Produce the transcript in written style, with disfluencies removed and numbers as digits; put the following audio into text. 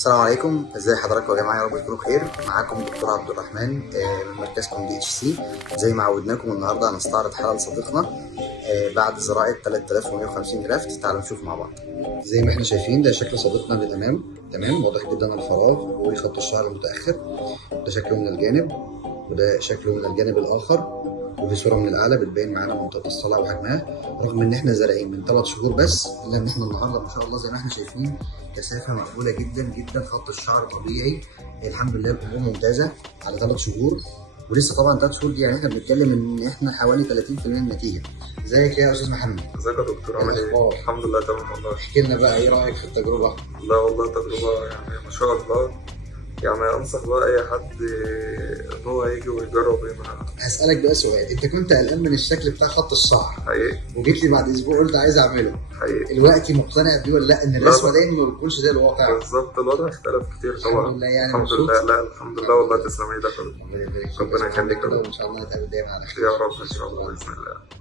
السلام عليكم، ازي حضراتكم يا جماعه؟ يا رب تكونوا بخير. معاكم دكتور عبد الرحمن من مركزكم DHC. زي ما عودناكم النهارده هنستعرض حاله لصديقنا بعد زراعه 3150 جرافت. تعالوا نشوف مع بعض. زي ما احنا شايفين ده شكل صديقنا من الامام، تمام، واضح جدا الفراغ وخط الشعر المتاخر. ده شكله من الجانب وده شكله من الجانب الاخر، وفي صوره من الاعلى بتبين معانا منطقه الصلع وحجمها. رغم ان احنا زارعين من 3 شهور بس، الا ان احنا النهارده ما شاء الله زي ما احنا شايفين كثافه مقبوله جدا جدا، خط الشعر طبيعي الحمد لله، الامور ممتازه على 3 شهور. ولسه طبعا 3 شهور دي يعني احنا بنتكلم ان احنا حوالي 30% من النتيجه. ازيك يا استاذ محمد؟ ازيك يا دكتور، عامل ايه؟ الحمد لله تمام والله. احكي لنا بقى ايه رايك في التجربه؟ لا والله تجربه يعني ما شاء الله، يعني انصح بقى اي حد ان هو يجي ويجرب هنا. هسألك بقى سؤال، انت كنت قلقان من الشكل بتاع خط الشعر حقيقي، وجيت لي بعد اسبوع قلت عايز اعمله حقيقي. دلوقتي مقتنع بيه ولا لا؟ ان الرسمه دايما ما بتكونش زي الواقع. بالظبط، الوضع اختلف كتير طبعا. الحمد لله يعني الحمد مبسوط؟ لله. لا الحمد لله والله، تسلم ايدك. ربنا يبارك فيك، ربنا يخليك وان شاء الله نتقابل دايما على خير. يا رب ان شاء الله باذن الله.